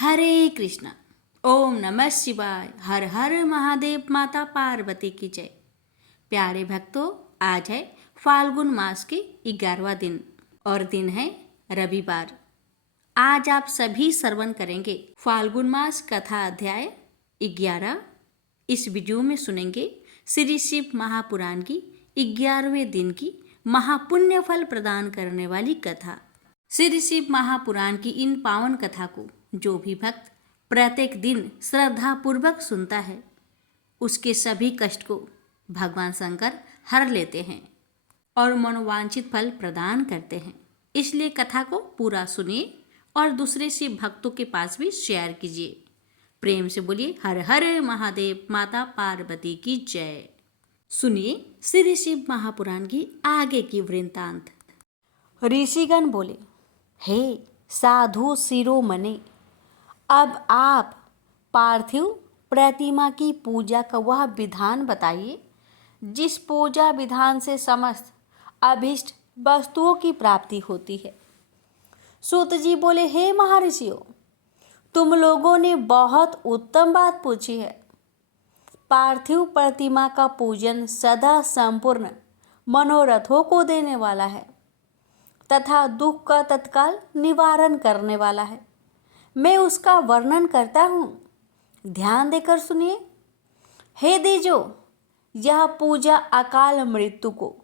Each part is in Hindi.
हरे कृष्णा। ओम नमः शिवाय। हर हर महादेव। माता पार्वती की जय। प्यारे भक्तों, आज है फाल्गुन मास के 11वां दिन और दिन है रविवार। आज आप सभी श्रवण करेंगे फाल्गुन मास कथा अध्याय 11। इस वीडियो में सुनेंगे श्री शिव महापुराण की 11वें दिन की महापुण्य फल प्रदान करने वाली कथा। श्री शिव महापुराण की इन पावन कथा को जो भी भक्त प्रत्येक दिन श्रद्धा पूर्वक सुनता है, उसके सभी कष्ट को भगवान शंकर हर लेते हैं और मनोवांछित फल प्रदान करते हैं। इसलिए कथा को पूरा सुनिए और दूसरे शिव भक्तों के पास भी शेयर कीजिए। प्रेम से बोलिए हर हर महादेव। माता पार्वती की जय। सुनिए श्री शिव महापुराण की आगे की वृत्तांत। ऋषिगण बोले, हे साधु शिरोमणि, अब आप पार्थिव प्रतिमा की पूजा का वह विधान बताइए जिस पूजा विधान से समस्त अभीष्ट वस्तुओं की प्राप्ति होती है। सूत जी बोले, हे महर्षियों, तुम लोगों ने बहुत उत्तम बात पूछी है। पार्थिव प्रतिमा का पूजन सदा संपूर्ण मनोरथों को देने वाला है तथा दुख का तत्काल निवारण करने वाला है। मैं उसका वर्णन करता हूँ, ध्यान देकर सुनिए। हे देजो, यह पूजा अकाल मृत्यु को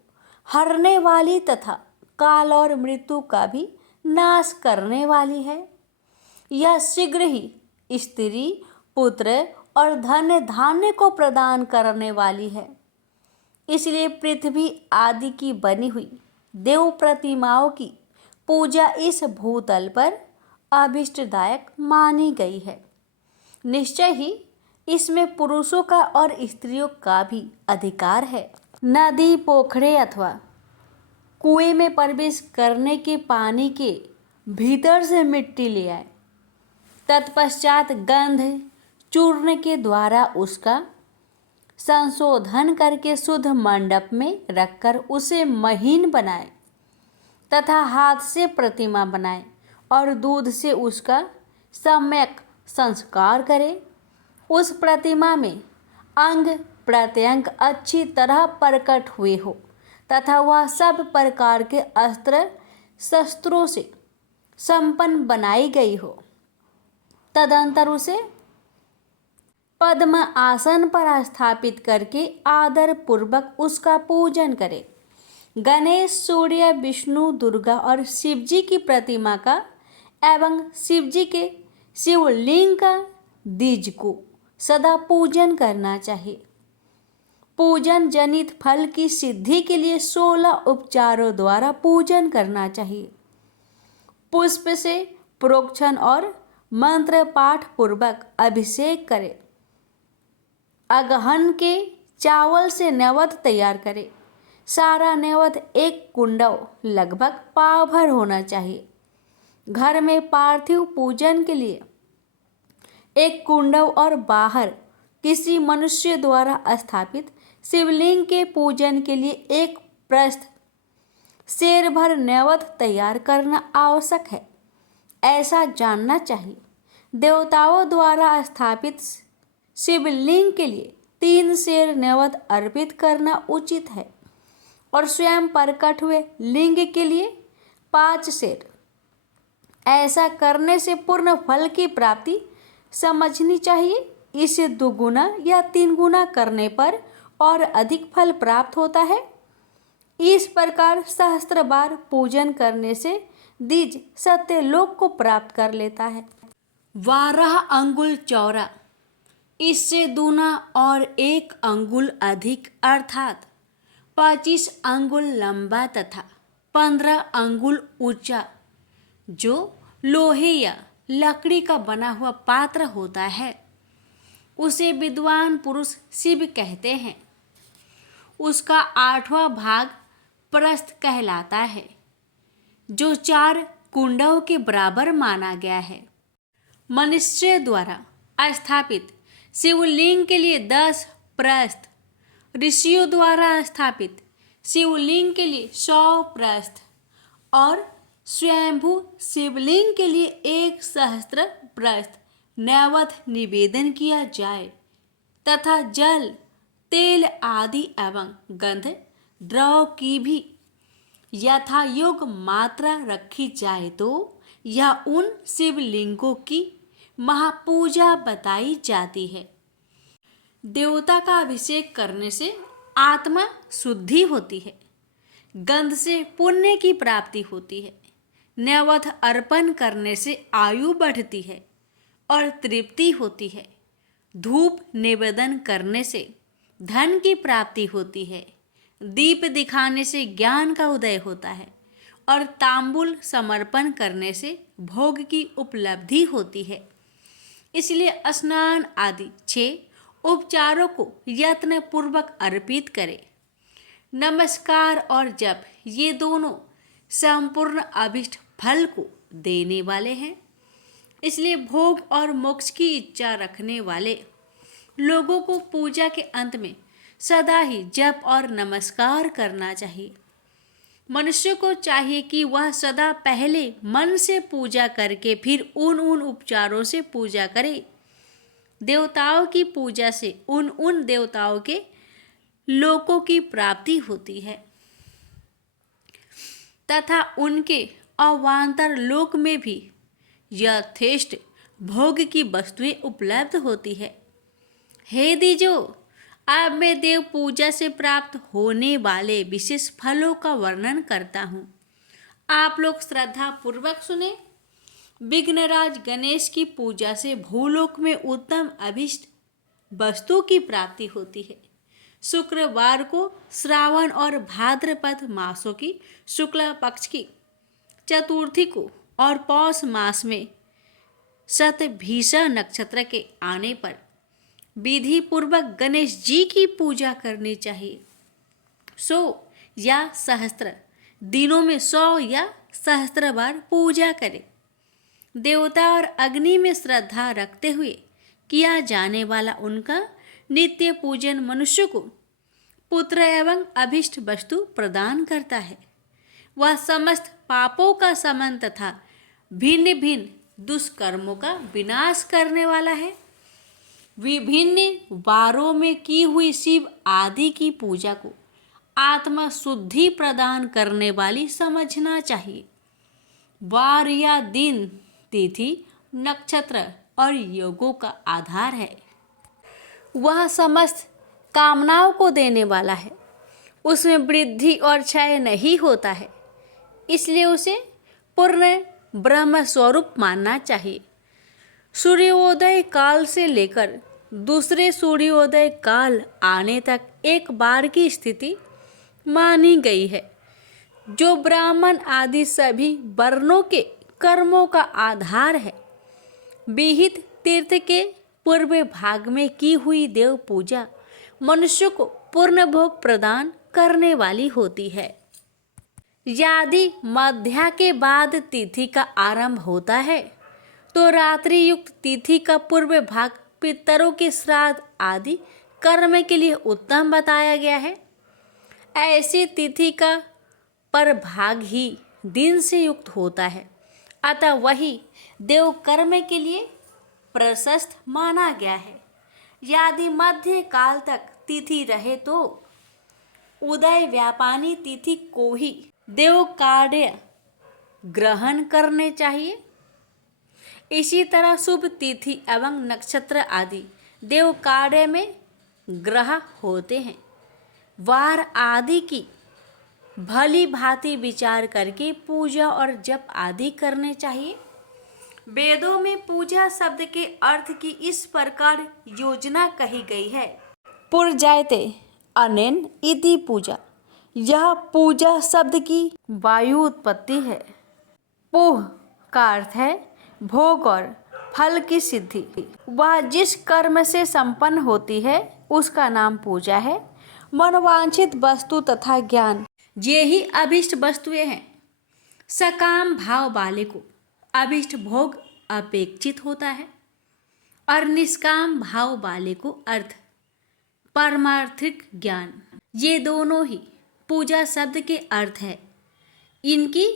हरने वाली तथा काल और मृत्यु का भी नाश करने वाली है। यह शीघ्र ही स्त्री, पुत्र और धन धान्य को प्रदान करने वाली है। इसलिए पृथ्वी आदि की बनी हुई देव प्रतिमाओं की पूजा इस भूतल पर अभिष्टदायक मानी गई है। निश्चय ही इसमें पुरुषों का और स्त्रियों का भी अधिकार है। नदी, पोखरे अथवा कुएं में प्रवेश करने के पानी के भीतर से मिट्टी ले आए, तत्पश्चात गंध चूर्ण के द्वारा उसका संशोधन करके शुद्ध मंडप में रखकर उसे महीन बनाए तथा हाथ से प्रतिमा बनाए और दूध से उसका सम्यक संस्कार करे। उस प्रतिमा में अंग प्रत्यंग अच्छी तरह प्रकट हुए हो तथा वह सब प्रकार के अस्त्र शस्त्रों से संपन्न बनाई गई हो। तदंतर उसे पद्म आसन पर स्थापित करके आदर पूर्वक उसका पूजन करे। गणेश, सूर्य, विष्णु, दुर्गा और शिवजी की प्रतिमा का एवं शिवजी के शिवलिंग का द्विज को सदा पूजन करना चाहिए। पूजन जनित फल की सिद्धि के लिए 16 उपचारों द्वारा पूजन करना चाहिए। पुष्प से प्रोक्षण और मंत्र पाठ पूर्वक अभिषेक करे। अगहन के चावल से नैवेद्य तैयार करे। सारा नैवेद्य एक कुंडव लगभग पाव भर होना चाहिए। घर में पार्थिव पूजन के लिए एक कुंडव और बाहर किसी मनुष्य द्वारा स्थापित शिवलिंग के पूजन के लिए एक प्रस्थ शेर भर नैवेद्य तैयार करना आवश्यक है, ऐसा जानना चाहिए। देवताओं द्वारा स्थापित शिवलिंग के लिए 3 शेर नैवेद्य अर्पित करना उचित है और स्वयं प्रकट हुए लिंग के लिए 5 शेर। ऐसा करने से पूर्ण फल की प्राप्ति समझनी चाहिए। इसे 2 गुना या 3 गुना करने पर और अधिक फल प्राप्त होता है। इस प्रकार सहस्त्र बार पूजन करने से द्विज सत्यलोक को प्राप्त कर लेता है। 12 अंगुल चौड़ा, इससे दूना और 1 अंगुल अधिक अर्थात 25 अंगुल लंबा तथा 15 अंगुल ऊंचा जो लोहे या लकड़ी का बना हुआ पात्र होता है, उसे विद्वान पुरुष शिव कहते हैं। उसका 8वां भाग प्रस्थ कहलाता है, जो 4 कुंडों के बराबर माना गया है। मनुष्य द्वारा स्थापित शिवलिंग के लिए 10 प्रस्थ, ऋषियों द्वारा स्थापित शिवलिंग के लिए 100 प्रस्थ और स्वयंभू शिवलिंग के लिए 1 सहस्त्र प्रस्थ नैवेद्य निवेदन किया जाए तथा जल, तेल आदि एवं गंध द्रव की भी यथा योग्य मात्रा रखी जाए तो यह उन शिवलिंगों की महापूजा बताई जाती है। देवता का अभिषेक करने से आत्मा शुद्धि होती है, गंध से पुण्य की प्राप्ति होती है, नैवेद्य अर्पण करने से आयु बढ़ती है और तृप्ति होती है, धूप निवेदन करने से धन की प्राप्ति होती है, दीप दिखाने से ज्ञान का उदय होता है और तांबूल समर्पण करने से भोग की उपलब्धि होती है। इसलिए स्नान आदि 6 उपचारों को यत्न पूर्वक अर्पित करें। नमस्कार और जप ये दोनों संपूर्ण अभिष्ट फल को देने वाले हैं, इसलिए भोग और मोक्ष की इच्छा रखने वाले लोगों को पूजा के अंत में सदा ही जप और नमस्कार करना चाहिए। मनुष्य को चाहिए कि वह सदा पहले मन से पूजा करके फिर उन उपचारों से पूजा करे। देवताओं की पूजा से उन देवताओं के लोकों की प्राप्ति होती है तथा उनके अवान्तर लोक में भी यथेष्ट भोग की वस्तुएं उपलब्ध होती है। हे द्विजो, अब मैं देव पूजा से प्राप्त होने वाले विशेष फलों का वर्णन करता हूँ। आप लोग श्रद्धा पूर्वक सुने। विघ्नराज गणेश की पूजा से भूलोक में उत्तम अभिष्ट वस्तु की प्राप्ति होती है। शुक्रवार को श्रावण और भाद्रपद मासों की शुक्ला पक्ष की चतुर्थी को और पौष मास में शतभिषा नक्षत्र के आने पर विधि पूर्वक गणेश जी की पूजा करनी चाहिए। 100 या सहस्त्र दिनों में 100 या सहस्त्र बार पूजा करें। देवता और अग्नि में श्रद्धा रखते हुए किया जाने वाला उनका नित्य पूजन मनुष्य को पुत्र एवं अभिष्ट वस्तु प्रदान करता है। वह समस्त पापों का शमन तथा भिन्न भिन्न दुष्कर्मों का विनाश करने वाला है। विभिन्न वारों में की हुई शिव आदि की पूजा को आत्मा शुद्धि प्रदान करने वाली समझना चाहिए। वार या दिन, तिथि, नक्षत्र और योगों का आधार है। वह समस्त कामनाओं को देने वाला है। उसमें वृद्धि और क्षय नहीं होता है, इसलिए उसे पूर्ण ब्रह्म स्वरूप मानना चाहिए। सूर्योदय काल से लेकर दूसरे सूर्योदय काल आने तक एक बार की स्थिति मानी गई है, जो ब्राह्मण आदि सभी वर्णों के कर्मों का आधार है। विहित तीर्थ के पूर्व भाग में की हुई देव पूजा मनुष्य को पूर्ण भोग प्रदान करने वाली होती है। यदि मध्या के बाद तिथि का आरंभ होता है तो रात्रि युक्त तिथि का पूर्व भाग पितरों के श्राद्ध आदि कर्म के लिए उत्तम बताया गया है। ऐसी तिथि का पर भाग ही दिन से युक्त होता है, अतः वही देव कर्म के लिए प्रशस्त माना गया है। यदि मध्य काल तक तिथि रहे तो उदय व्यापानी तिथि को ही देव कार्य ग्रहण करने चाहिए। इसी तरह शुभ तिथि एवं नक्षत्र आदि देव कार्य में ग्रह होते हैं। वार आदि की भली भांति विचार करके पूजा और जप आदि करने चाहिए। वेदों में पूजा शब्द के अर्थ की इस प्रकार योजना कही गई है। पूर्जायते अनेन इति पूजा। यह पूजा शब्द की वायु उत्पत्ति है। पूह का अर्थ है भोग और फल की सिद्धि। वह जिस कर्म से संपन्न होती है उसका नाम पूजा है। मनोवांछित वस्तु तथा ज्ञान ये ही अभिष्ट वस्तुएं हैं। सकाम भाव वाले को अभिष्ट भोग अपेक्षित होता है और निष्काम भाव वाले को अर्थ पारमार्थिक ज्ञान, ये दोनों ही पूजा शब्द के अर्थ है। इनकी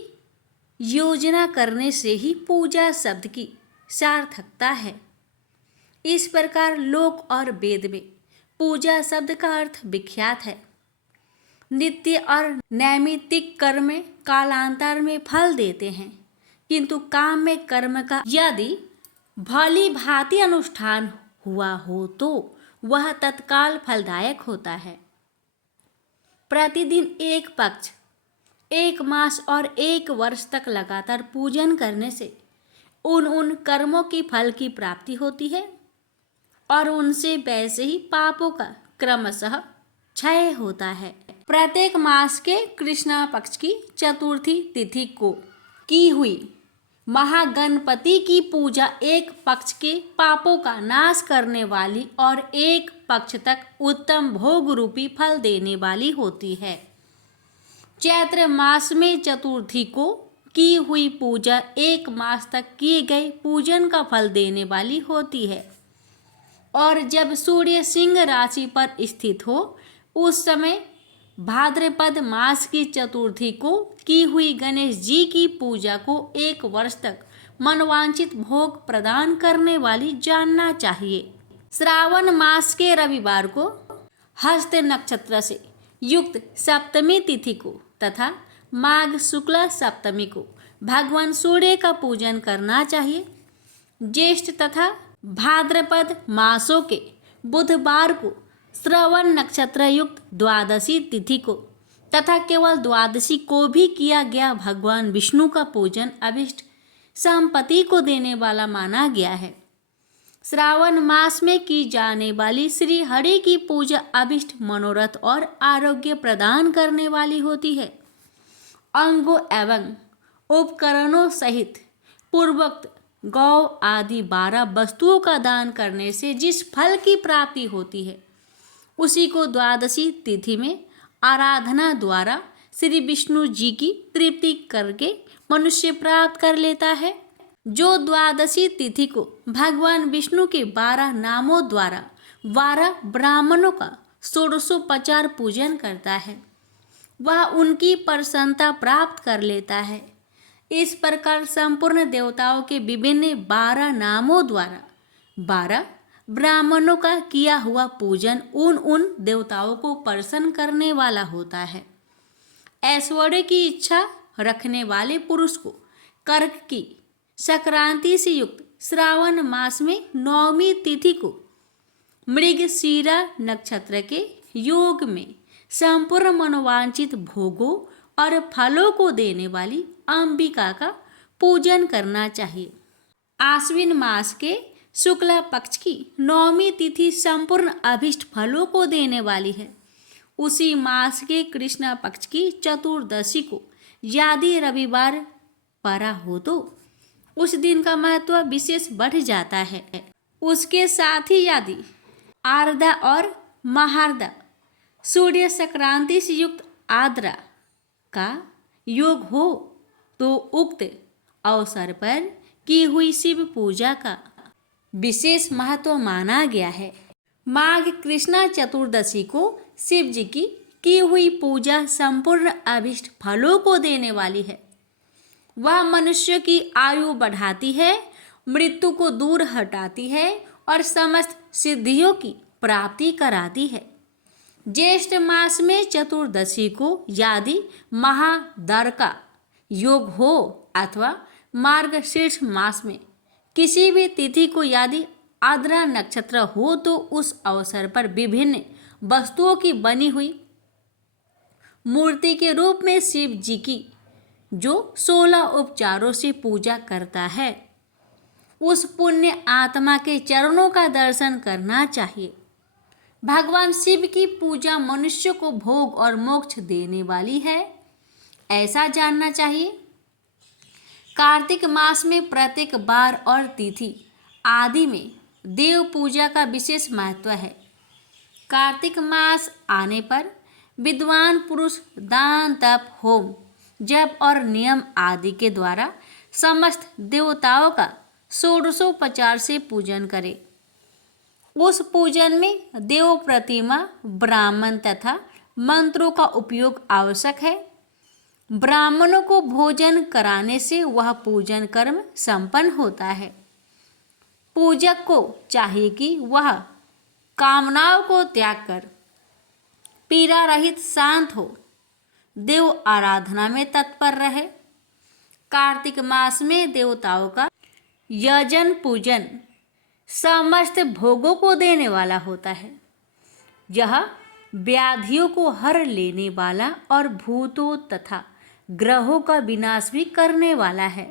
योजना करने से ही पूजा शब्द की सार्थकता है। इस प्रकार लोक और वेद में पूजा शब्द का अर्थ विख्यात है। नित्य और नैमित्तिक कर्म कालांतर में फल देते हैं, किंतु काम में कर्म का यदि भली भांति अनुष्ठान हुआ हो तो वह तत्काल फलदायक होता है। प्रतिदिन एक पक्ष, एक मास और एक वर्ष तक लगातार पूजन करने से उन कर्मों की फल की प्राप्ति होती है और उनसे वैसे ही पापों का क्रमशः क्षय होता है। प्रत्येक मास के कृष्णा पक्ष की चतुर्थी तिथि को की हुई महागणपति की पूजा एक पक्ष के पापों का नाश करने वाली और एक पक्ष तक उत्तम भोग रूपी फल देने वाली होती है। चैत्र मास में चतुर्थी को की हुई पूजा एक मास तक किए गए पूजन का फल देने वाली होती है और जब सूर्य सिंह राशि पर स्थित हो उस समय भाद्रपद मास की चतुर्थी को की हुई गणेश जी की पूजा को एक वर्ष तक मनवांचित भोग प्रदान करने वाली जानना चाहिए। श्रावण मास के रविवार को हस्त नक्षत्र से युक्त सप्तमी तिथि को तथा माघ शुक्ल सप्तमी को भगवान सूर्य का पूजन करना चाहिए। ज्येष्ठ तथा भाद्रपद मासों के बुधवार को श्रवण नक्षत्र युक्त द्वादशी तिथि को तथा केवल द्वादशी को भी किया गया भगवान विष्णु का पूजन अभिष्ट संपत्ति को देने वाला माना गया है। श्रावण मास में की जाने वाली श्री हरि की पूजा अभिष्ट मनोरथ और आरोग्य प्रदान करने वाली होती है। अंगों एवं उपकरणों सहित पूर्वोक्त गौ आदि 12 वस्तुओं का दान करने से जिस फल की प्राप्ति होती है उसी को द्वादशी तिथि में आराधना द्वारा श्री विष्णु जी की तृप्ति करके मनुष्य प्राप्त कर लेता है। जो द्वादशी तिथि को भगवान विष्णु के 12 नामों द्वारा 12 ब्राह्मणों का षोडशोपचार पूजन करता है वह उनकी प्रसन्नता प्राप्त कर लेता है। इस प्रकार संपूर्ण देवताओं के विभिन्न 12 नामों द्वारा 12 ब्राह्मणों का किया हुआ पूजन उन देवताओं को प्रसन्न करने वाला होता है। ऐश्वर्य की इच्छा रखने वाले पुरुष को कर्क की संक्रांति से युक्त श्रावण मास में 9वीं तिथि को मृगशीरा नक्षत्र के योग में संपूर्ण मनोवांछित भोगों और फलों को देने वाली अंबिका का पूजन करना चाहिए। आश्विन मास के शुक्ला पक्ष की 9वीं तिथि संपूर्ण अभिष्ट फलों को देने वाली है। उसी मास के कृष्णा पक्ष की चतुर्दशी को यदि रविवार पड़ा हो तो उस दिन का महत्व विशेष बढ़ जाता है। उसके साथ ही यदि आर्द्रा और महार्द्रा सूर्य संक्रांति से युक्त आर्द्रा का योग हो तो उक्त अवसर पर की हुई शिव पूजा का विशेष महत्व माना गया है। माघ कृष्णा चतुर्दशी को शिव जी की हुई पूजा संपूर्ण अभिष्ट फलों को देने वाली है। वह मनुष्य की आयु बढ़ाती है, मृत्यु को दूर हटाती है और समस्त सिद्धियों की प्राप्ति कराती है। ज्येष्ठ मास में चतुर्दशी को यदि महादर का योग हो अथवा मार्गशीर्ष मास में किसी भी तिथि को यदि आर्द्रा नक्षत्र हो तो उस अवसर पर विभिन्न वस्तुओं की बनी हुई मूर्ति के रूप में शिव जी की जो 16 उपचारों से पूजा करता है उस पुण्य आत्मा के चरणों का दर्शन करना चाहिए। भगवान शिव की पूजा मनुष्य को भोग और मोक्ष देने वाली है, ऐसा जानना चाहिए। कार्तिक मास में प्रत्येक बार और तिथि आदि में देव पूजा का विशेष महत्व है। कार्तिक मास आने पर विद्वान पुरुष दान तप होम जप और नियम आदि के द्वारा समस्त देवताओं का षोडशोपचार से पूजन करे। उस पूजन में देव प्रतिमा ब्राह्मण तथा मंत्रों का उपयोग आवश्यक है। ब्राह्मणों को भोजन कराने से वह पूजन कर्म संपन्न होता है। पूजक को चाहिए कि वह कामनाओं को त्याग कर पीड़ा रहित शांत हो देव आराधना में तत्पर रहे। कार्तिक मास में देवताओं का यजन पूजन समस्त भोगों को देने वाला होता है। यह व्याधियों को हर लेने वाला और भूतों तथा ग्रहों का विनाश भी करने वाला है।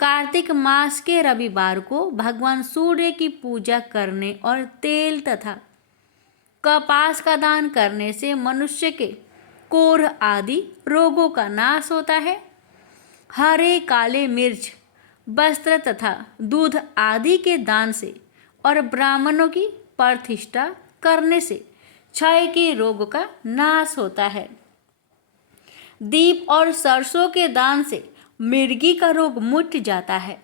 कार्तिक मास के रविवार को भगवान सूर्य की पूजा करने और तेल तथा कपास का दान करने से मनुष्य के कोढ़ आदि रोगों का नाश होता है। हरे काले मिर्च वस्त्र तथा दूध आदि के दान से और ब्राह्मणों की प्रतिष्ठा करने से क्षय के रोग का नाश होता है। दीप और सरसों के दान से मिर्गी का रोग मिट जाता है।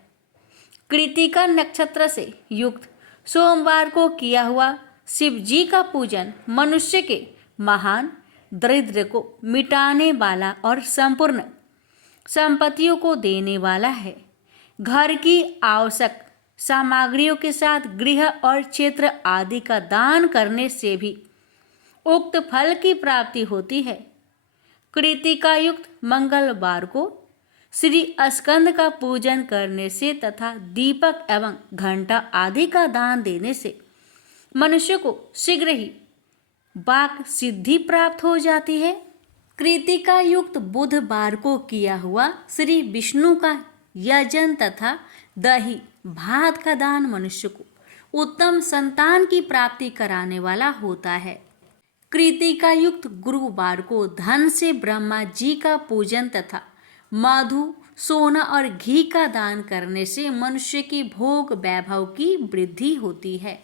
कृतिका नक्षत्र से युक्त सोमवार को किया हुआ शिव जी का पूजन मनुष्य के महान दरिद्र को मिटाने वाला और संपूर्ण संपत्तियों को देने वाला है। घर की आवश्यक सामग्रियों के साथ गृह और क्षेत्र आदि का दान करने से भी उक्त फल की प्राप्ति होती है। कृतिका युक्त मंगलवार को श्री स्कंद का पूजन करने से तथा दीपक एवं घंटा आदि का दान देने से मनुष्य को शीघ्र ही वाक सिद्धि प्राप्त हो जाती है। कृतिका युक्त बुधवार को किया हुआ श्री विष्णु का यजन तथा दही भात का दान मनुष्य को उत्तम संतान की प्राप्ति कराने वाला होता है। कृतिका युक्त गुरुवार को धन से ब्रह्मा जी का पूजन तथा मधु सोना और घी का दान करने से मनुष्य की भोग वैभव की वृद्धि होती है।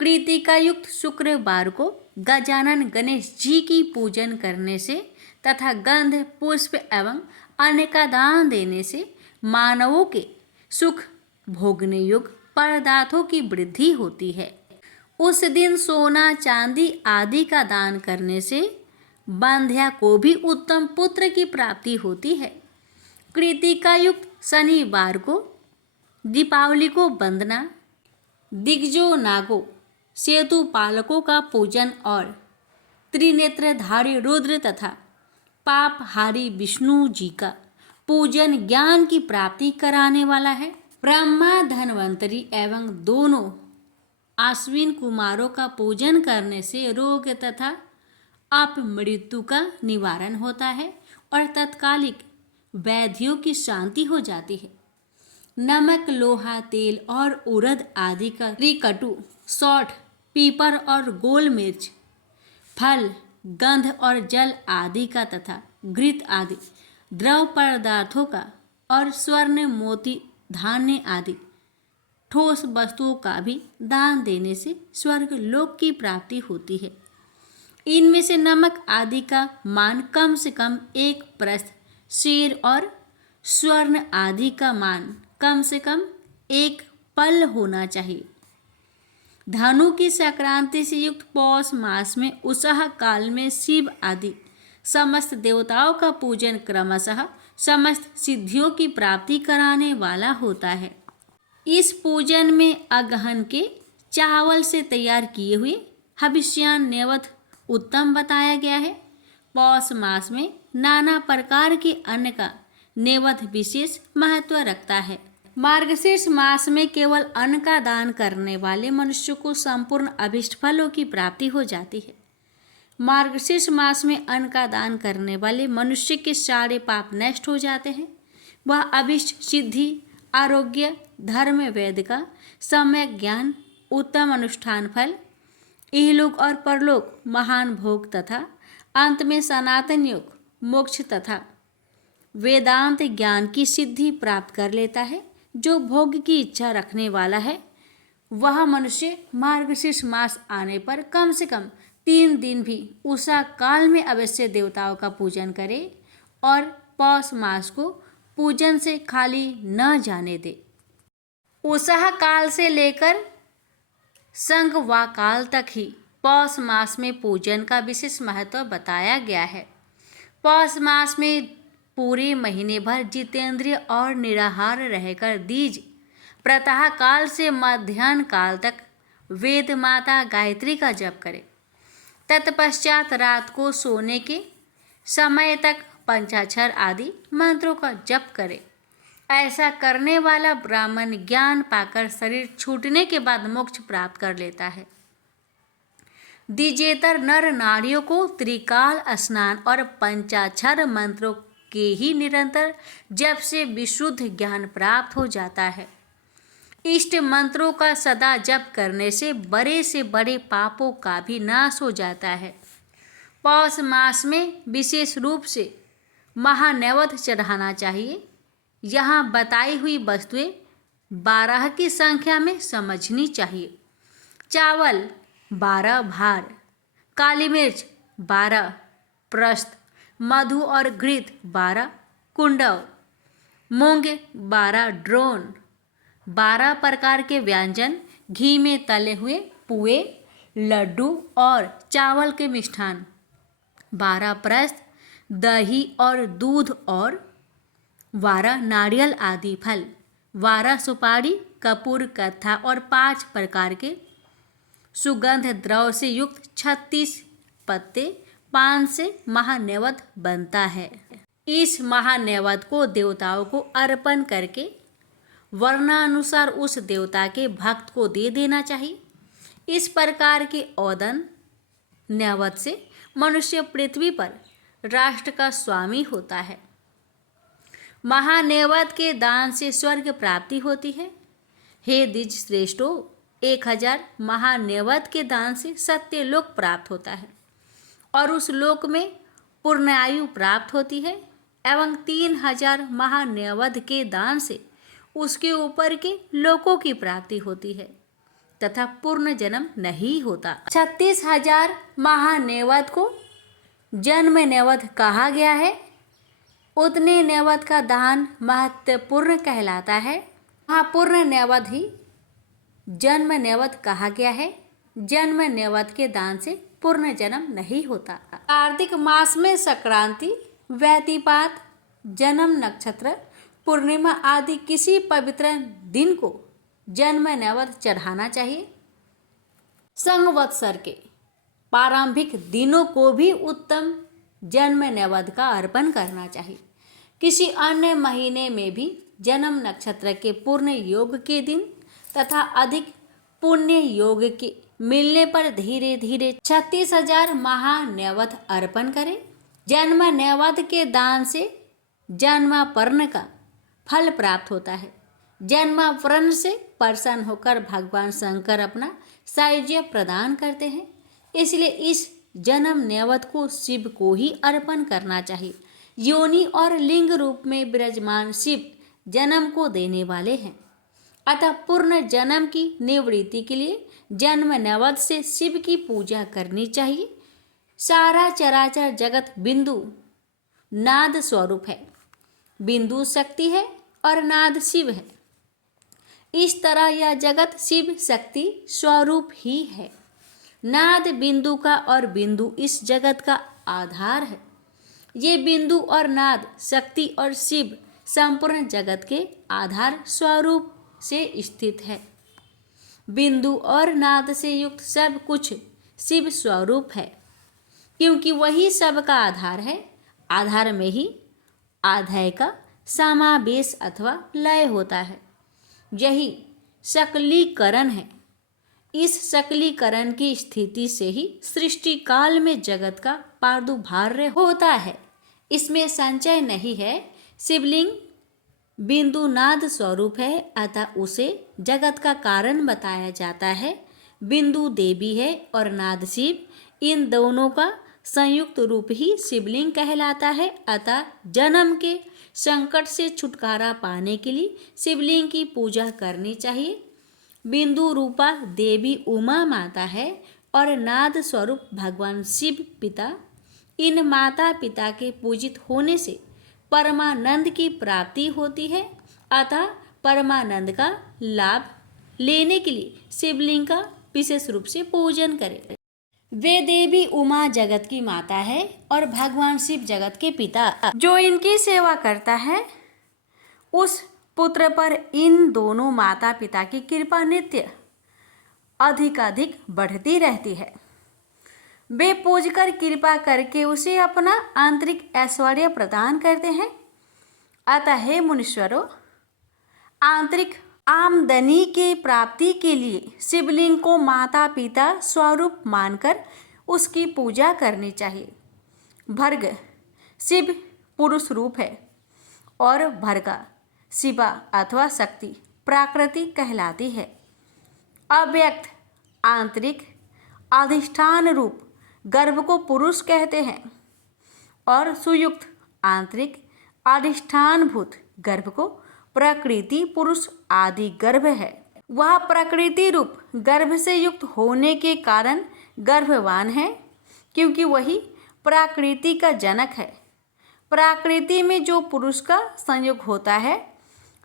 कृतिका युक्त शुक्रवार को गजानन गणेश जी की पूजन करने से तथा गंध पुष्प एवं अन्न का दान देने से मानवों के सुख भोगने योग्य पदार्थों की वृद्धि होती है। उस दिन सोना चांदी आदि का दान करने से बंध्या को भी उत्तम पुत्र की प्राप्ति होती है। कृतिका युक्त शनिवार को दीपावली को वंदना दिग्गजों नागों सेतु पालकों का पूजन और त्रिनेत्रधारी रुद्र तथा पापहारी विष्णु जी का पूजन ज्ञान की प्राप्ति कराने वाला है। ब्रह्मा धन्वंतरी एवं दोनों आश्विन कुमारों का पूजन करने से रोग तथा अपमृत्यु का निवारण होता है और तत्कालिक व्याधियों की शांति हो जाती है। नमक लोहा तेल और उड़द आदि का त्रिकटु सौठ पीपर और गोल मिर्च फल गंध और जल आदि का तथा घृत आदि द्रव पदार्थों का और स्वर्ण मोती धान्य आदि ठोस वस्तुओं का भी दान देने से स्वर्ग लोक की प्राप्ति होती है। इनमें से नमक आदि का मान कम से कम 1 प्रस्थ शेर और स्वर्ण आदि का मान कम से कम 1 पल होना चाहिए। धनु की संक्रांति से युक्त पौष मास में उषा काल में शिव आदि समस्त देवताओं का पूजन क्रमशः समस्त सिद्धियों की प्राप्ति कराने वाला होता है। इस पूजन में अगहन के चावल से तैयार किए हुए हविष्यान नैवेद्य उत्तम बताया गया है। पौष मास में नाना प्रकार के अन्न का नैवेद्य विशेष महत्व रखता है। मार्गशीर्ष मास में केवल अन्न का दान करने वाले मनुष्य को संपूर्ण अभिष्ट फलों की प्राप्ति हो जाती है। मार्गशीर्ष मास में अन्न का दान करने वाले मनुष्य के सारे पाप नष्ट हो जाते हैं। वह अभिष्ट सिद्धि आरोग्य धर्म वेद का सम्यक ज्ञान उत्तम अनुष्ठान फल इहलोक और परलोक महान भोग तथा अंत में सनातन योग मोक्ष तथा वेदांत ज्ञान की सिद्धि प्राप्त कर लेता है। जो भोग की इच्छा रखने वाला है वह मनुष्य मार्गशीर्ष मास आने पर कम से कम 3 दिन भी उषा काल में अवश्य देवताओं का पूजन करे और पौष मास को पूजन से खाली न जाने दे। उषा काल से लेकर संगवा काल तक ही पौष मास में पूजन का विशेष महत्व बताया गया है। पौष मास में पूरे महीने भर जितेंद्रिय और निराहार रहकर दीज प्रातः काल से मध्याह्न काल तक वेद माता गायत्री का जप करें। तत्पश्चात रात को सोने के समय तक पंचाक्षर आदि मंत्रों का जप करें। ऐसा करने वाला ब्राह्मण ज्ञान पाकर शरीर छूटने के बाद मोक्ष प्राप्त कर लेता है। द्विजेतर नर नारियों को त्रिकाल स्नान और पंचाक्षर मंत्रों के ही निरंतर जप से विशुद्ध ज्ञान प्राप्त हो जाता है। इष्ट मंत्रों का सदा जप करने से बड़े पापों का भी नाश हो जाता है। पौष मास में विशेष रूप से महानैवेद्य चढ़ाना चाहिए। यहाँ बताई हुई वस्तुएं 12 की संख्या में समझनी चाहिए। चावल 12 भार, काली मिर्च 12 प्रस्थ, मधु और घृत 12 कुंडव, मूंग 12 ड्रोन, 12 प्रकार के व्यंजन, घी में तले हुए पुए, लड्डू और चावल के मिष्ठान, 12 प्रस्थ, दही और दूध और 12 नारियल आदि फल, 12 सुपारी, कपूर, कत्था और 5 प्रकार के सुगंध द्रव्य से युक्त 36 पत्ते पान से महानैवेद्य बनता है। इस महानैवेद्य को देवताओं को अर्पण करके वर्णानुसार उस देवता के भक्त को दे देना चाहिए। इस प्रकार के औदन नैवेद्य से मनुष्य पृथ्वी पर राष्ट्र का स्वामी होता है। महानैवेद्य के दान से स्वर्ग प्राप्ति होती है। हे द्विज श्रेष्ठो, 1000 महानैवेद्य के दान से सत्य लोक प्राप्त होता है और उस लोक में पूर्ण आयु प्राप्त होती है, एवं 3000 महानैवेद्य के दान से उसके ऊपर के लोकों की प्राप्ति होती है तथा पूर्ण जन्म नहीं होता। 36,000 महानैवेद्य को जन्म नैवेद्य कहा गया है। उतने नैवेद्य का दान महत्वपूर्ण कहलाता है। पूर्ण नैवेद्य ही जन्म नैवेद्य कहा गया है। जन्म नैवेद्य के दान से पूर्ण जन्म नहीं होता। कार्तिक मास में संक्रांति, व्यतिपात, जन्म नक्षत्र, पूर्णिमा आदि किसी पवित्र दिन को जन्म नैवेद्य चढ़ाना चाहिए। संवत्सर के प्रारंभिक दिनों को भी उत्तम जन्म नैवेद्य का अर्पण करना चाहिए। किसी अन्य महीने में भी जन्म नक्षत्र के पूर्ण योग के दिन तथा अधिक पुण्य योग के मिलने पर धीरे धीरे 36,000 महानैवेद्य अर्पण करें। जन्म नैवेद्य के दान से जन्मापर्ण का फल प्राप्त होता है। जन्मापर्ण से प्रसन्न होकर भगवान शंकर अपना सायुज्य प्रदान करते हैं। इसलिए इस जन्म नैवेद्य को शिव को ही अर्पण करना चाहिए। योनि और लिंग रूप में विराजमान शिव जन्म को देने वाले हैं, अतः पूर्ण जन्म की निवृत्ति के लिए जन्म नैवेद्य से शिव की पूजा करनी चाहिए। सारा चराचर जगत बिंदु नाद स्वरूप है। बिंदु शक्ति है और नाद शिव है। इस तरह यह जगत शिव शक्ति स्वरूप ही है। नाद बिंदु का और बिंदु इस जगत का आधार है। ये बिंदु और नाद शक्ति और शिव संपूर्ण जगत के आधार स्वरूप से स्थित है। बिंदु और नाद से युक्त सब कुछ शिव स्वरूप है, क्योंकि वही सबका आधार है। आधार में ही आधेय का समावेश अथवा लय होता है। यही सकलीकरण है। इस सकलीकरण की स्थिति से ही सृष्टि काल में जगत का प्रादुर्भाव होता है। इसमें संचय नहीं है। शिवलिंग बिंदु नाद स्वरूप है, अतः उसे जगत का कारण बताया जाता है। बिंदु देवी है और नाद शिव। इन दोनों का संयुक्त रूप ही शिवलिंग कहलाता है। अतः जन्म के संकट से छुटकारा पाने के लिए शिवलिंग की पूजा करनी चाहिए। बिंदु रूपा देवी उमा माता है और नाद स्वरूप भगवान शिव पिता। इन माता पिता के पूजित होने से परमानंद की प्राप्ति होती है। अतः परमानंद का लाभ लेने के लिए शिवलिंग का विशेष रूप से पूजन करें। वे देवी उमा जगत की माता है और भगवान शिव जगत के पिता। जो इनकी सेवा करता है उस पुत्र पर इन दोनों माता पिता की कृपा नित्य अधिक बढ़ती रहती है। वे पूजकर कृपा करके उसे अपना आंतरिक ऐश्वर्य प्रदान करते हैं। अतः हे मुनीश्वरों, आंतरिक आमदनी के प्राप्ति के लिए शिवलिंग को माता पिता स्वरूप मानकर उसकी पूजा करनी चाहिए। भर्ग शिव पुरुष रूप है और भर्गा शिवा अथवा शक्ति प्राकृति कहलाती है। अव्यक्त आंतरिक अधिष्ठान रूप गर्भ को पुरुष कहते हैं और सुयुक्त आंतरिक अधिष्ठानभूत गर्भ को प्रकृति पुरुष आदि गर्भ है। वह प्रकृति रूप गर्भ से युक्त होने के कारण गर्भवान है, क्योंकि वही प्रकृति का जनक है। प्रकृति में जो पुरुष का संयोग होता है,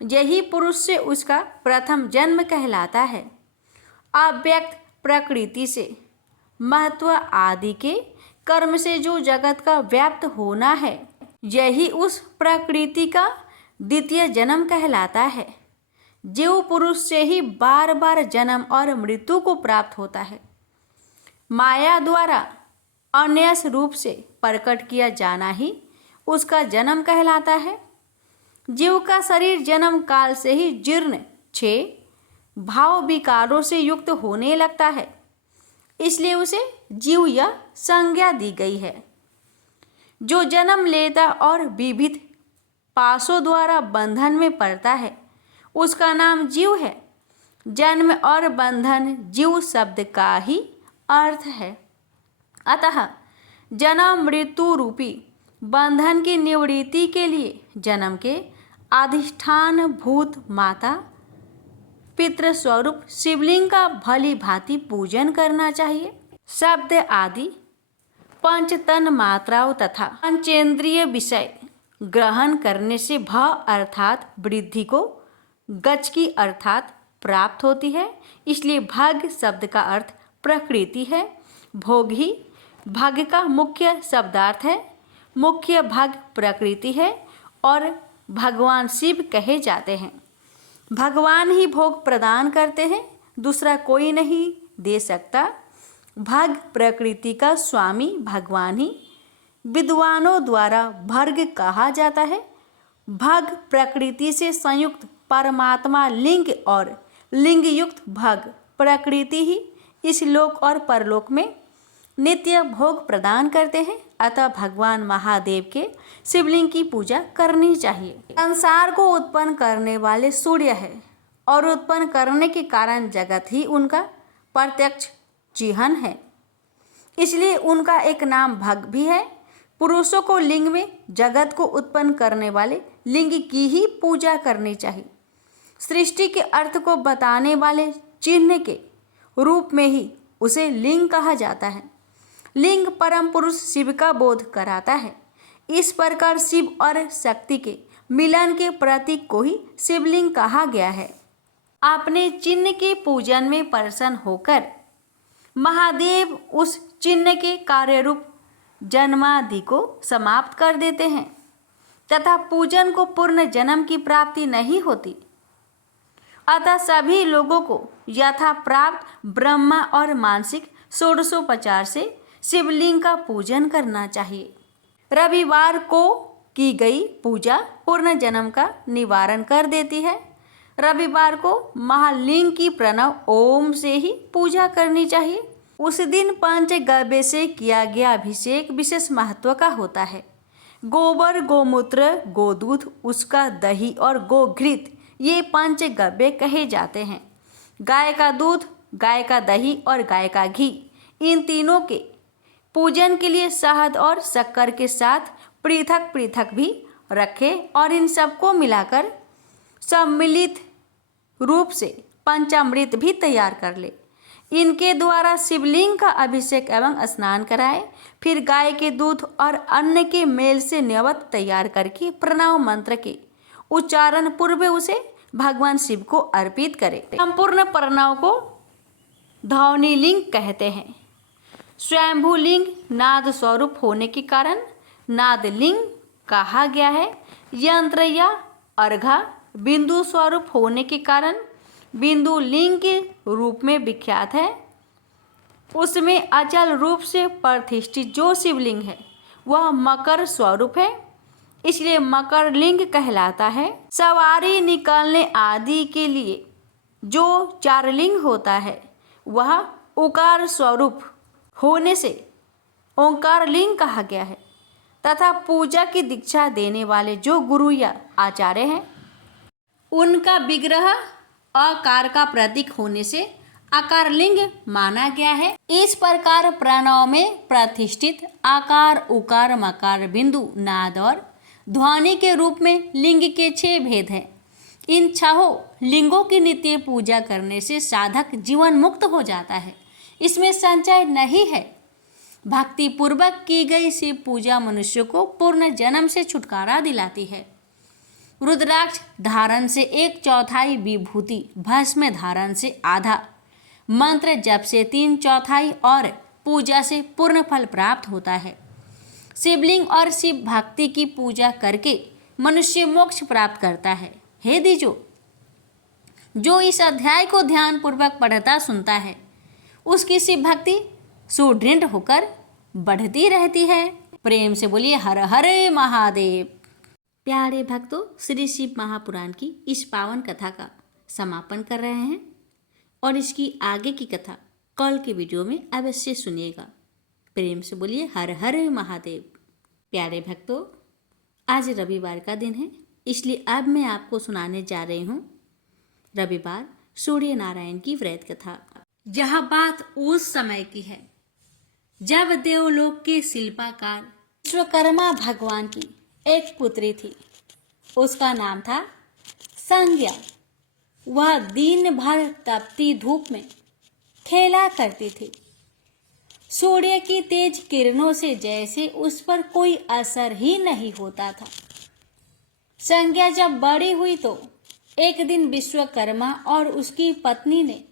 यही पुरुष से उसका प्रथम जन्म कहलाता है। अव्यक्त प्रकृति से महत्व आदि के कर्म से जो जगत का व्याप्त होना है, यही उस प्रकृति का द्वितीय जन्म कहलाता है। जीव पुरुष से ही बार बार जन्म और मृत्यु को प्राप्त होता है। माया द्वारा अन्यस रूप से प्रकट किया जाना ही उसका जन्म कहलाता है। जीव का शरीर जन्म काल से ही जीर्ण छह भाव विकारों से युक्त होने लगता है, इसलिए उसे जीव या संज्ञा दी गई है। जो जन्म लेता और विविध पाशों द्वारा बंधन में पड़ता है, उसका नाम जीव है। जन्म और बंधन जीव शब्द का ही अर्थ है। अतः जन्म मृत्यु रूपी बंधन की निवृत्ति के लिए जन्म के अधिष्ठान भूत माता पितृ स्वरूप शिवलिंग का भली भांति पूजन करना चाहिए। शब्द आदि पंचतन मात्राओं तथा पंचेंद्रिय विषय ग्रहण करने से भ अर्थात वृद्धि को गच की अर्थात प्राप्त होती है। इसलिए भाग शब्द का अर्थ प्रकृति है। भोग ही भाग का मुख्य शब्दार्थ है। मुख्य भाग प्रकृति है और भगवान शिव कहे जाते हैं। भगवान ही भोग प्रदान करते हैं, दूसरा कोई नहीं दे सकता। भाग प्रकृति का स्वामी भगवान ही विद्वानों द्वारा भर्ग कहा जाता है। भाग प्रकृति से संयुक्त परमात्मा लिंग और लिंग युक्त भाग प्रकृति ही इस लोक और परलोक में नित्य भोग प्रदान करते हैं। अतः भगवान महादेव के शिवलिंग की पूजा करनी चाहिए। संसार को उत्पन्न करने वाले सूर्य है और उत्पन्न करने के कारण जगत ही उनका प्रत्यक्ष चिह्न है, इसलिए उनका एक नाम भग भी है। पुरुषों को लिंग में जगत को उत्पन्न करने वाले लिंग की ही पूजा करनी चाहिए। सृष्टि के अर्थ को बताने वाले चिन्ह के रूप में ही उसे लिंग कहा जाता है। लिंग परम पुरुष शिव का बोध कराता है। इस प्रकार शिव और शक्ति के मिलन के प्रतीक को ही शिवलिंग कहा गया है। अपने चिन्ह के पूजन में प्रसन्न होकर महादेव उस चिन्ह के कार्य रूप जन्मादि को समाप्त कर देते हैं तथा पूजन को पूर्ण जन्म की प्राप्ति नहीं होती। अतः सभी लोगों को यथा प्राप्त ब्रह्मा और मानसिक षोडशोपचार से शिवलिंग का पूजन करना चाहिए। रविवार को की गई पूजा पूर्ण जन्म का निवारण कर देती है। रविवार को महालिंग की प्रणव ओम से ही पूजा करनी चाहिए। उस दिन पंचगव्य से किया गया अभिषेक विशेष महत्व का होता है। गोबर, गोमूत्र, गोदूध, उसका दही और गोघृत ये पंचगव्य कहे जाते हैं। गाय का दूध, गाय का दही और गाय का घी, इन तीनों के पूजन के लिए शहद और शक्कर के साथ पृथक पृथक भी रखें और इन सबको मिलाकर सम्मिलित रूप से पंचामृत भी तैयार कर ले। इनके द्वारा शिवलिंग का अभिषेक एवं स्नान कराएं। फिर गाय के दूध और अन्न के मेल से नैवेद्य तैयार करके प्रणव मंत्र के उच्चारण पूर्व उसे भगवान शिव को अर्पित करें। संपूर्ण प्रणव को ध्वनि लिंग कहते हैं। स्वयंभू लिंग नाद स्वरूप होने के कारण नाद लिंग कहा गया है। यंत्र या अर्घा बिंदु स्वरूप होने के कारण बिंदु लिंग के रूप में विख्यात है। उसमें अचल रूप से प्रतिष्ठित जो शिवलिंग है वह मकर स्वरूप है, इसलिए मकर लिंग कहलाता है। सवारी निकलने आदि के लिए जो चारलिंग होता है वह उकार स्वरूप होने से ओंकार लिंग कहा गया है तथा पूजा की दीक्षा देने वाले जो गुरु या आचार्य हैं उनका विग्रह आकार का प्रतीक होने से आकार लिंग माना गया है। इस प्रकार प्रणव में प्रतिष्ठित आकार, उकार, मकार, बिंदु, नाद और ध्वनि के रूप में लिंग के 6 भेद हैं। इन 6 लिंगों की नित्य पूजा करने से साधक जीवन मुक्त हो जाता है, इसमें संचय नहीं है। भक्ति पूर्वक की गई शिव पूजा मनुष्य को पूर्ण जन्म से छुटकारा दिलाती है। रुद्राक्ष धारण से 1/4 विभूति, भस्म धारण से आधा, मंत्र जप से 3/4 और पूजा से पूर्ण फल प्राप्त होता है। शिवलिंग और शिव भक्ति की पूजा करके मनुष्य मोक्ष प्राप्त करता है। हे द्विजों, जो इस अध्याय को ध्यान पूर्वक पढ़ता सुनता है उसकी शिव भक्ति सुदृढ़ होकर बढ़ती रहती है। प्रेम से बोलिए हर हर महादेव। प्यारे भक्तों, श्री शिव महापुराण की इस पावन कथा का समापन कर रहे हैं और इसकी आगे की कथा कल के वीडियो में अवश्य सुनिएगा। प्रेम से बोलिए हर हर महादेव। प्यारे भक्तों, आज रविवार का दिन है, इसलिए अब मैं आपको सुनाने जा रही हूँ रविवार सूर्य नारायण की व्रत कथा। यह बात उस समय की है जब देवलोक के शिल्पकार विश्वकर्मा भगवान की एक पुत्री थी। उसका नाम था संज्ञा। वह दिन भर तपती धूप में खेला करती थी। सूर्य की तेज किरणों से जैसे उस पर कोई असर ही नहीं होता था। संज्ञा जब बड़ी हुई तो एक दिन विश्वकर्मा और उसकी पत्नी ने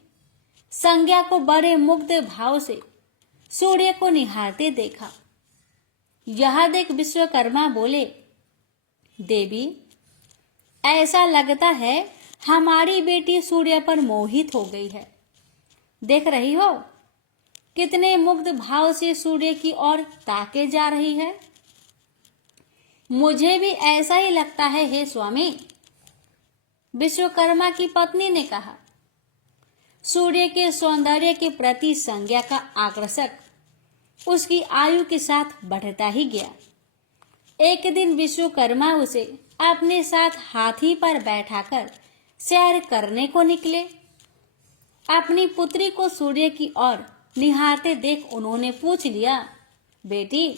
संज्ञा को बड़े मुग्ध भाव से सूर्य को निहारते देखा। यह देख विश्वकर्मा बोले, देवी, ऐसा लगता है हमारी बेटी सूर्य पर मोहित हो गई है। देख रही हो कितने मुग्ध भाव से सूर्य की ओर ताके जा रही है। मुझे भी ऐसा ही लगता है हे स्वामी। विश्वकर्मा की पत्नी ने कहा। सूर्य के सौंदर्य के प्रति संज्ञा का आकर्षक उसकी आयु के साथ बढ़ता ही गया। एक दिन विश्वकर्मा उसे अपने साथ हाथी पर बैठाकर सैर करने को निकले। अपनी पुत्री को सूर्य की ओर निहारते देख उन्होंने पूछ लिया, बेटी,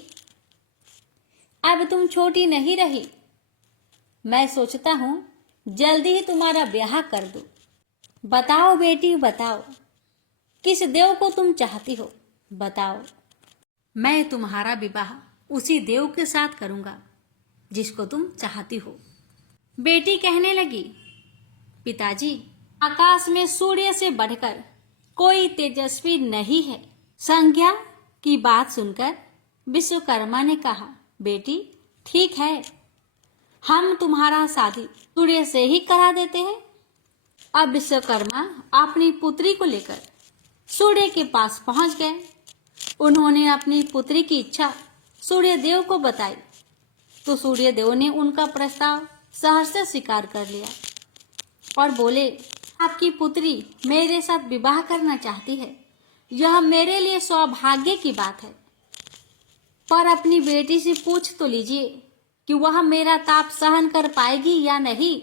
अब तुम छोटी नहीं रही। मैं सोचता हूं जल्दी ही तुम्हारा ब्याह कर दूं। बताओ बेटी, बताओ, किस देव को तुम चाहती हो? बताओ, मैं तुम्हारा विवाह उसी देव के साथ करूंगा जिसको तुम चाहती हो। बेटी कहने लगी, पिताजी, आकाश में सूर्य से बढ़कर कोई तेजस्वी नहीं है। संज्ञा की बात सुनकर विश्वकर्मा ने कहा, बेटी, ठीक है, हम तुम्हारा शादी सूर्य से ही करा देते हैं। अब विश्वकर्मा अपनी पुत्री को लेकर सूर्य के पास पहुंच गए। उन्होंने अपनी पुत्री की इच्छा सूर्य देव को बताई तो सूर्य देव ने उनका प्रस्ताव सहर्ष स्वीकार कर लिया और बोले, आपकी पुत्री मेरे साथ विवाह करना चाहती है, यह मेरे लिए सौभाग्य की बात है। पर अपनी बेटी से पूछ तो लीजिए कि वह मेरा ताप सहन कर पाएगी या नहीं।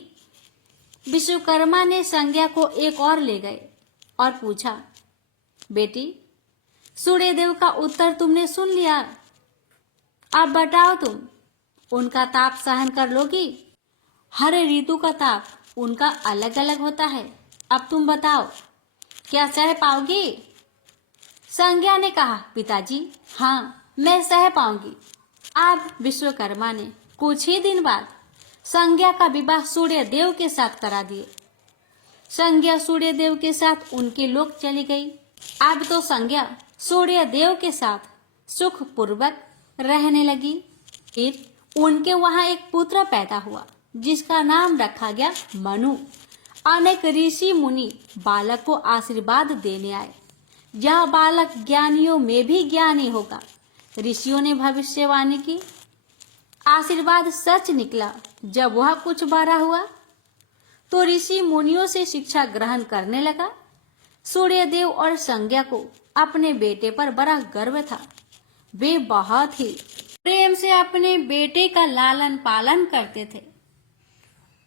विश्वकर्मा ने संज्ञा को एक और ले गए और पूछा, बेटी, सूर्यदेव का उत्तर तुमने सुन लिया, अब बताओ तुम उनका ताप सहन कर लोगी? हर ऋतु का ताप उनका अलग अलग होता है। अब तुम बताओ, क्या सह पाओगी? संज्ञा ने कहा, पिताजी, हाँ, मैं सह पाऊंगी। अब विश्वकर्मा ने कुछ ही दिन बाद संज्ञा का विवाह सूर्य देव के साथ करा दिए। संज्ञा सूर्य देव के साथ उनके लोक चली गई। अब तो संज्ञा सूर्य देव के साथ सुख पूर्वक रहने लगी। फिर उनके वहां एक पुत्र पैदा हुआ जिसका नाम रखा गया मनु। अनेक ऋषि मुनि बालक को आशीर्वाद देने आए। यह बालक ज्ञानियों में भी ज्ञानी होगा। ऋषियों ने भविष्यवाणी की। आशीर्वाद सच निकला। जब वह कुछ बड़ा हुआ तो ऋषि मुनियों से शिक्षा ग्रहण करने लगा। सूर्यदेव और संज्ञा को अपने बेटे पर बड़ा गर्व था। वे बहुत ही प्रेम से अपने बेटे का लालन पालन करते थे।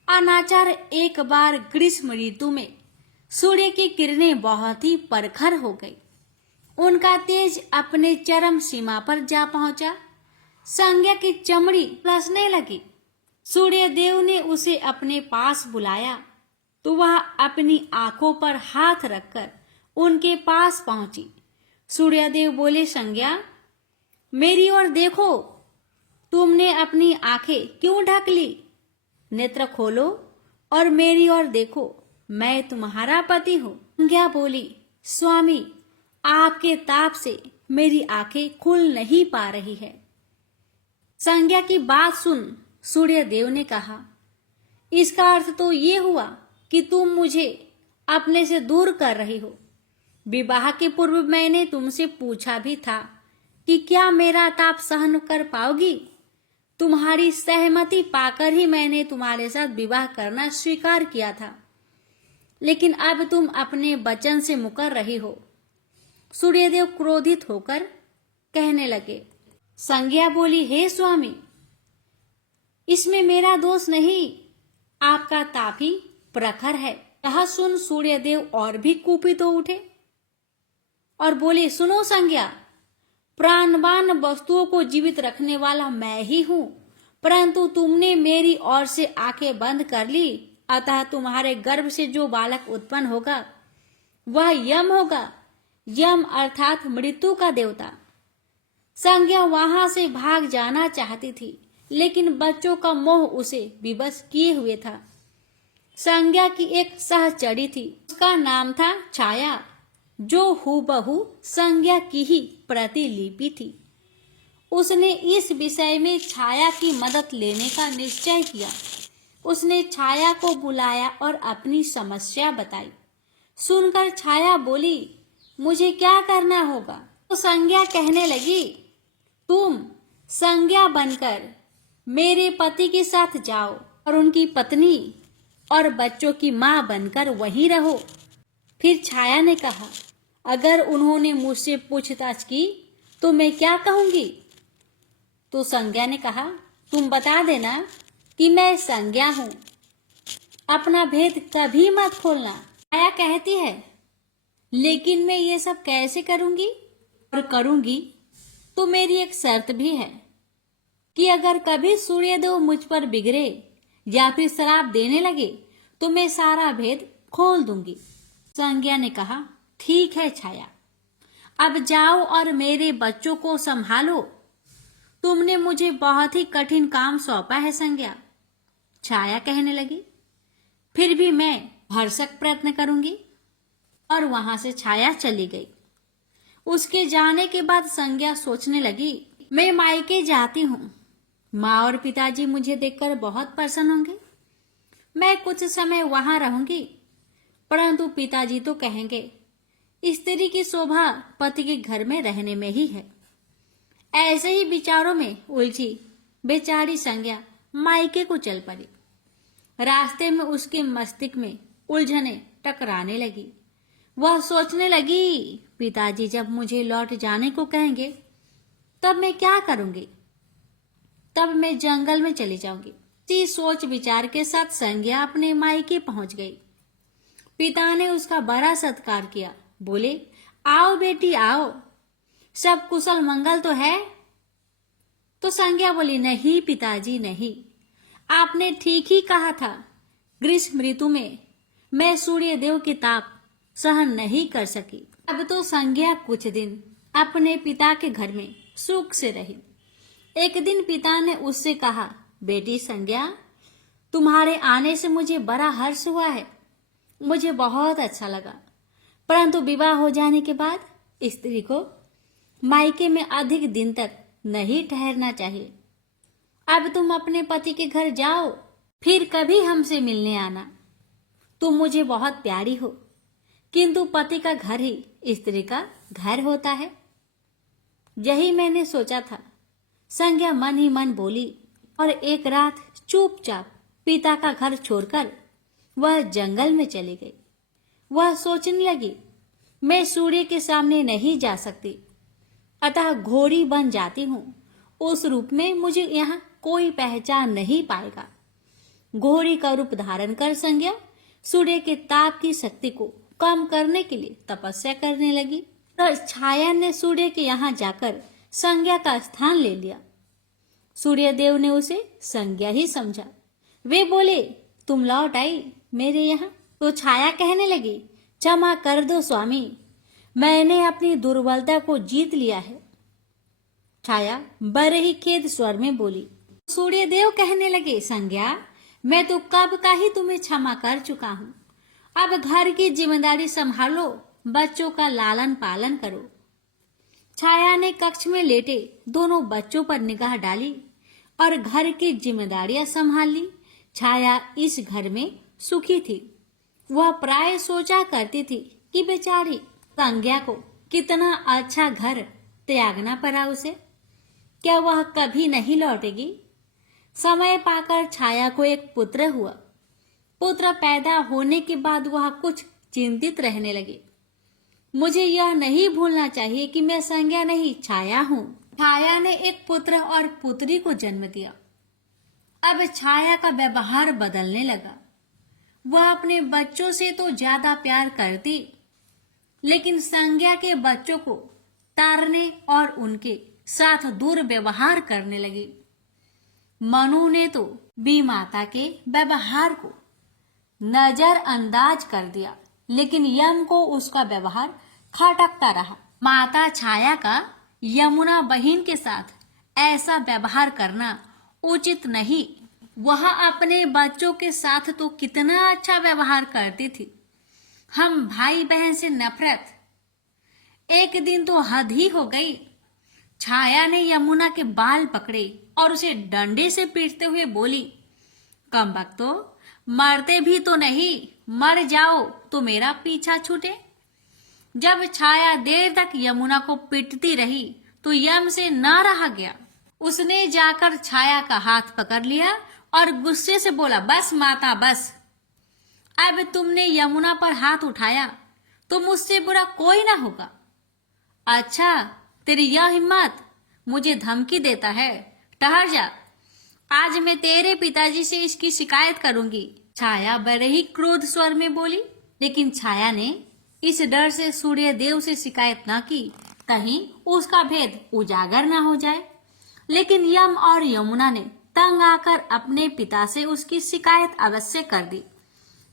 अनाचार एक बार ग्रीष्म ऋतु में सूर्य की किरणें बहुत ही प्रखर हो गई। उनका तेज अपने चरम सीमा पर जा पहुंचा। संज्ञा की चमड़ी रसने लगी। सूर्यदेव ने उसे अपने पास बुलाया तो वह अपनी आंखों पर हाथ रखकर उनके पास पहुंची। सूर्यदेव बोले, संज्ञा मेरी ओर देखो। तुमने अपनी आंखें क्यों ढक ली? नेत्र खोलो और मेरी ओर देखो। मैं तुम्हारा पति हूँ। संज्ञा बोली, स्वामी आपके ताप से मेरी आंखें खुल नहीं पा रही है। संज्ञा की बात सुन सूर्यदेव ने कहा, इसका अर्थ तो ये हुआ कि तुम मुझे अपने से दूर कर रही हो। विवाह के पूर्व मैंने तुमसे पूछा भी था कि क्या मेरा ताप सहन कर पाओगी। तुम्हारी सहमति पाकर ही मैंने तुम्हारे साथ विवाह करना स्वीकार किया था, लेकिन अब तुम अपने वचन से मुकर रही हो। सूर्यदेव क्रोधित होकर कहने लगे। संज्ञा बोली, हे स्वामी इसमें मेरा दोष नहीं, आपका ताप ही प्रखर है। यह सुन सूर्यदेव और भी कुपित हो उठे और बोले, सुनो संज्ञा, प्राणवान वस्तुओं को जीवित रखने वाला मैं ही हूं, परंतु तुमने मेरी ओर से आंखें बंद कर ली, अतः तुम्हारे गर्भ से जो बालक उत्पन्न होगा वह यम होगा। यम अर्थात मृत्यु का देवता। संज्ञा वहां से भाग जाना चाहती थी, लेकिन बच्चों का मोह उसे विवश किए हुए था। संज्ञा की एक सहचरी थी, उसका नाम था छाया, जो हूबहू संज्ञा की ही प्रतिलिपि थी। उसने इस विषय में छाया की मदद लेने का निश्चय किया। उसने छाया को बुलाया और अपनी समस्या बताई। सुनकर छाया बोली, मुझे क्या करना होगा? तो संज्ञा कहने लगी, तुम संज्ञा बनकर मेरे पति के साथ जाओ और उनकी पत्नी और बच्चों की मां बनकर वहीं रहो। फिर छाया ने कहा, अगर उन्होंने मुझसे पूछताछ की तो मैं क्या कहूंगी? तो संज्ञा ने कहा, तुम बता देना कि मैं संज्ञा हूं, अपना भेद कभी मत खोलना। छाया कहती है, लेकिन मैं ये सब कैसे करूंगी? और करूंगी तो मेरी एक शर्त भी है कि अगर कभी सूर्यदेव मुझ पर बिगड़े या फिर श्राप देने लगे तो मैं सारा भेद खोल दूंगी। संज्ञा ने कहा, ठीक है छाया, अब जाओ और मेरे बच्चों को संभालो। तुमने मुझे बहुत ही कठिन काम सौंपा है संज्ञा। छाया कहने लगी, फिर भी मैं भरसक प्रयत्न करूंगी। और वहां से छाया चली गई। उसके जाने के बाद संज्ञा सोचने लगी, मैं मायके जाती हूँ, माँ और पिताजी मुझे देखकर बहुत प्रसन्न होंगे। मैं कुछ समय वहां रहूंगी, परंतु पिताजी तो कहेंगे, स्त्री की शोभा पति के घर में रहने में ही है। ऐसे ही विचारों में उलझी बेचारी संज्ञा मायके को चल पड़ी। रास्ते में उसके मस्तिष्क में उलझने टकराने लगी। वह सोचने लगी, पिताजी जब मुझे लौट जाने को कहेंगे तब मैं क्या करूंगी? तब मैं जंगल में चली जाऊंगी। इसी सोच विचार के साथ संज्ञा अपने मायके पहुंच गई। पिता ने उसका बड़ा सत्कार किया। बोले, आओ बेटी आओ, सब कुशल मंगल तो है? तो संज्ञा बोली, नहीं पिताजी नहीं, आपने ठीक ही कहा था। ग्रीष्म ऋतु में मैं सूर्य देव के ताप सहन नहीं कर सकी। अब तो संज्ञा कुछ दिन अपने पिता के घर में सुख से रही। एक दिन पिता ने उससे कहा, बेटी संज्ञा, तुम्हारे आने से मुझे बड़ा हर्ष हुआ है, मुझे बहुत अच्छा लगा, परंतु विवाह हो जाने के बाद स्त्री को मायके में अधिक दिन तक नहीं ठहरना चाहिए। अब तुम अपने पति के घर जाओ फिर कभी हमसे मिलने आना। तुम मुझे बहुत प्यारी हो, किंतु पति का घर ही स्त्री का घर होता है। यही मैंने सोचा था, संज्ञा मन ही मन बोली। और एक रात चुपचाप पिता का घर छोड़कर वह जंगल में चली गई। वह सोचने लगी, मैं सूर्य के सामने नहीं जा सकती, अतः घोड़ी बन जाती हूँ। उस रूप में मुझे यहाँ कोई पहचान नहीं पाएगा। घोड़ी का रूप धारण कर संज्ञा सूर्य के ताप की शक्ति को कम करने के लिए तपस्या करने लगी। और छाया ने सूर्य के यहाँ जाकर संज्ञा का स्थान ले लिया। सूर्य देव ने उसे संज्ञा ही समझा। वे बोले, तुम लौट आई मेरे यहाँ। तो छाया कहने लगी, क्षमा कर दो स्वामी, मैंने अपनी दुर्बलता को जीत लिया है। छाया बड़े ही खेद स्वर में बोली। सूर्य देव कहने लगे, संज्ञा मैं तो कब का ही तुम्हें क्षमा कर चुका हूँ। अब घर की जिम्मेदारी संभालो, बच्चों का लालन पालन करो। छाया ने कक्ष में लेटे दोनों बच्चों पर निगाह डाली और घर की जिम्मेदारियां संभाल ली। छाया इस घर में सुखी थी। वह प्राय सोचा करती थी कि बेचारी संज्ञा को कितना अच्छा घर त्यागना पड़ा उसे। क्या वह कभी नहीं लौटेगी? समय पाकर छाया को एक पुत्र हुआ। पुत्र पैदा होने के बाद वह कुछ चिंतित रहने लगी। मुझे यह नहीं भूलना चाहिए कि मैं संज्ञा नहीं, छाया हूँ। छाया ने एक पुत्र और पुत्री को जन्म दिया। अब छाया का व्यवहार बदलने लगा। वह अपने बच्चों से तो ज्यादा प्यार करती, लेकिन संज्ञा के बच्चों को तारने और उनके साथ दुर्व्यवहार करने लगी। मनु ने तो बी माता के व्यवहार को नजरअंदाज कर दिया, लेकिन यम को उसका व्यवहार खटकता रहा। माता छाया का यमुना बहन के साथ ऐसा व्यवहार करना उचित नहीं। वह अपने बच्चों के साथ तो कितना अच्छा व्यवहार करती थी। हम भाई बहन से नफरत, एक दिन तो हद ही हो गई। छाया ने यमुना के बाल पकड़े और उसे डंडे से पीटते हुए बोली, कमबख्तो, मरते भी तो नहीं, मर जाओ तो मेरा पीछा छूटे। जब छाया देर तक यमुना को पीटती रही तो यम से न रहा गया। उसने जाकर छाया का हाथ पकड़ लिया और गुस्से से बोला, बस माता बस, अब तुमने यमुना पर हाथ उठाया तो मुझसे बुरा कोई ना होगा। अच्छा, तेरी यह हिम्मत, मुझे धमकी देता है? ठहर जा, आज मैं तेरे पिताजी से इसकी शिकायत करूंगी। छाया बड़े ही क्रोध स्वर में बोली, लेकिन छाया ने इस डर से सूर्य देव से शिकायत न की, कहीं उसका भेद उजागर न हो जाए। लेकिन यम और यमुना ने तंग आकर अपने पिता से उसकी शिकायत अवश्य कर दी।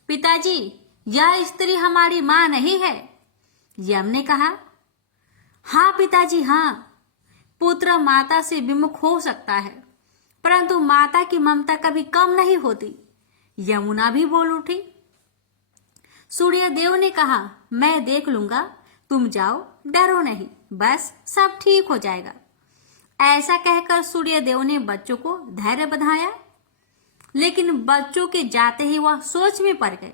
पिताजी, यह स्त्री हमारी माँ नहीं है। यम ने कहा, हाँ पिताजी हाँ, पुत्र माता से विमुख हो सकता है, परंतु माता की ममता कभी कम नहीं होती। यमुना भी बोल उठी। सूर्य देव ने कहा, मैं देख लूंगा, तुम जाओ, डरो नहीं, बस सब ठीक हो जाएगा। ऐसा कहकर सूर्य देव ने बच्चों को धैर्य बंधाया, लेकिन बच्चों के जाते ही वह सोच में पड़ गए।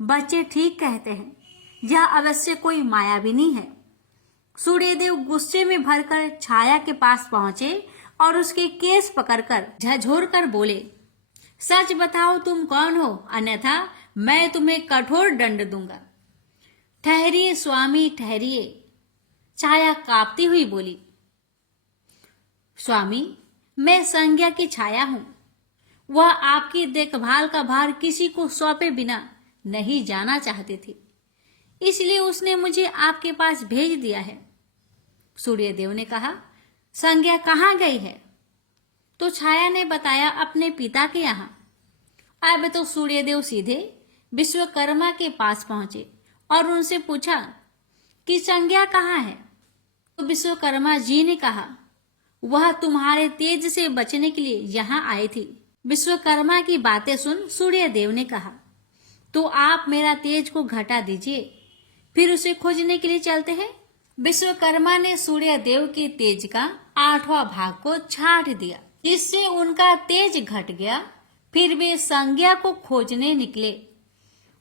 बच्चे ठीक कहते हैं, यह अवश्य कोई मायाविनी है। सूर्यदेव गुस्से में भरकर छाया के पास पहुंचे और उसके केस पकड़कर झंझोरकर बोले, सच बताओ तुम कौन हो, अन्यथा मैं तुम्हें कठोर दंड दूंगा। ठहरिए स्वामी ठहरिए, छाया कांपती हुई बोली। स्वामी, मैं संज्ञा की छाया हूं। वह आपकी देखभाल का भार किसी को सौंपे बिना नहीं जाना चाहती थी, इसलिए उसने मुझे आपके पास भेज दिया है। सूर्यदेव ने कहा, संज्ञा कहाँ गई है? तो छाया ने बताया, अपने पिता के यहाँ। अब तो सूर्यदेव सीधे विश्वकर्मा के पास पहुंचे और उनसे पूछा कि संज्ञा कहाँ है? तो विश्वकर्मा जी ने कहा, वह तुम्हारे तेज से बचने के लिए यहाँ आई थी। विश्वकर्मा की बातें सुन सूर्यदेव ने कहा, तो आप मेरा तेज को घटा दीजिए, फिर उसे खोजने के लिए चलते हैं। विश्वकर्मा ने सूर्यदेव के तेज का 8वां भाग को छाट दिया, जिससे उनका तेज घट गया। फिर वे संज्ञा को खोजने निकले।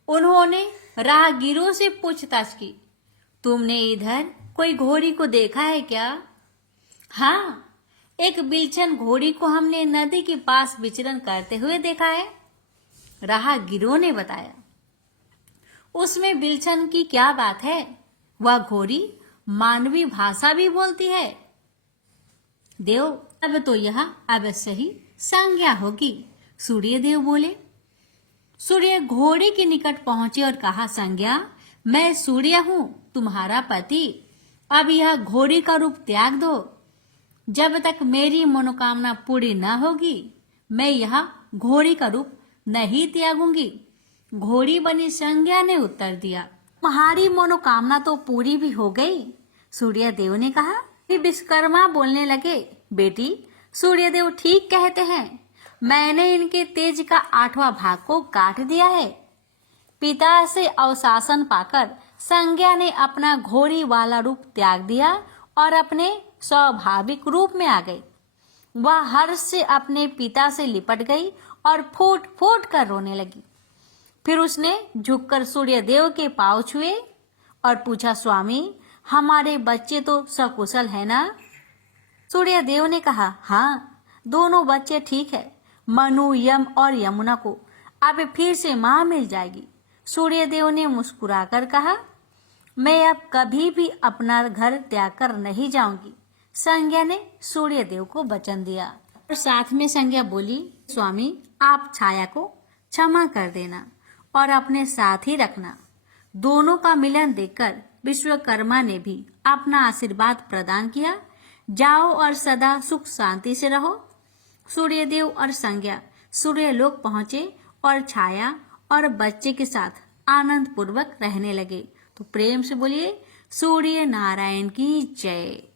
उन्होंने राहगीरों से पूछताछ की, तुमने इधर कोई घोड़ी को देखा है क्या? हाँ, एक बिलछन घोड़ी को हमने नदी के पास विचरण करते हुए देखा है, राहगीरों ने बताया। उसमें बिलछन की क्या बात है? वह घोड़ी मानवी भाषा भी बोलती है। देव, अब तो यह अवश्य ही संज्ञा होगी, सूर्यदेव बोले। सूर्य घोड़ी के निकट पहुंचे और कहा, संज्ञा, मैं सूर्य हूं, तुम्हारा पति। अब यह घोड़ी का रूप त्याग दो। जब तक मेरी मनोकामना पूरी न होगी, मैं यह घोड़ी का रूप नहीं त्यागूंगी। घोड़ी बनी संज्ञा ने उत्तर दिया, तुम्हारी मनोकामना तो पूरी भी हो गई। सूर्यदेव ने कहा। फिर विश्वकर्मा बोलने लगे, बेटी, सूर्यदेव ठीक कहते हैं, मैंने इनके तेज का 8वां भाग को काट दिया है। पिता से अवशासन पाकर संज्ञा ने अपना घोड़ी वाला रूप त्याग दिया और अपने स्वाभाविक रूप में आ गई। वह हर्ष से अपने पिता से लिपट गई और फूट फूट कर रोने लगी। फिर उसने झुककर सूर्यदेव के पांव छुए और पूछा, स्वामी, हमारे बच्चे तो सकुशल है ना? सूर्यदेव ने कहा, हाँ, दोनों बच्चे ठीक है। मनु, यम और यमुना को अब फिर से माँ मिल जाएगी। सूर्यदेव ने मुस्कुराकर कहा, मैं अब कभी भी अपना घर त्याग कर नहीं जाऊंगी। संज्ञा ने सूर्यदेव को वचन दिया और साथ में संज्ञा बोली, स्वामी, आप छाया को क्षमा कर देना और अपने साथ ही रखना। दोनों का मिलन देखकर विश्वकर्मा ने भी अपना आशीर्वाद प्रदान किया। जाओ और सदा सुख शांति से रहो। सूर्यदेव और संज्ञा सूर्यलोक पहुंचे और छाया और बच्चे के साथ आनंद पूर्वक रहने लगे। तो प्रेम से बोलिए, सूर्य नारायण की जय।